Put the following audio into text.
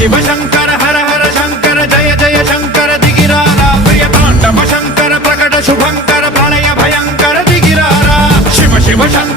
शिव शंकर हर हर शंकर जय जय शंकर दिगिरारा प्रिय तांडव शंकर प्रकट शुभंकर प्रलय भयंकर दिगिरारा शिव शिव शंकर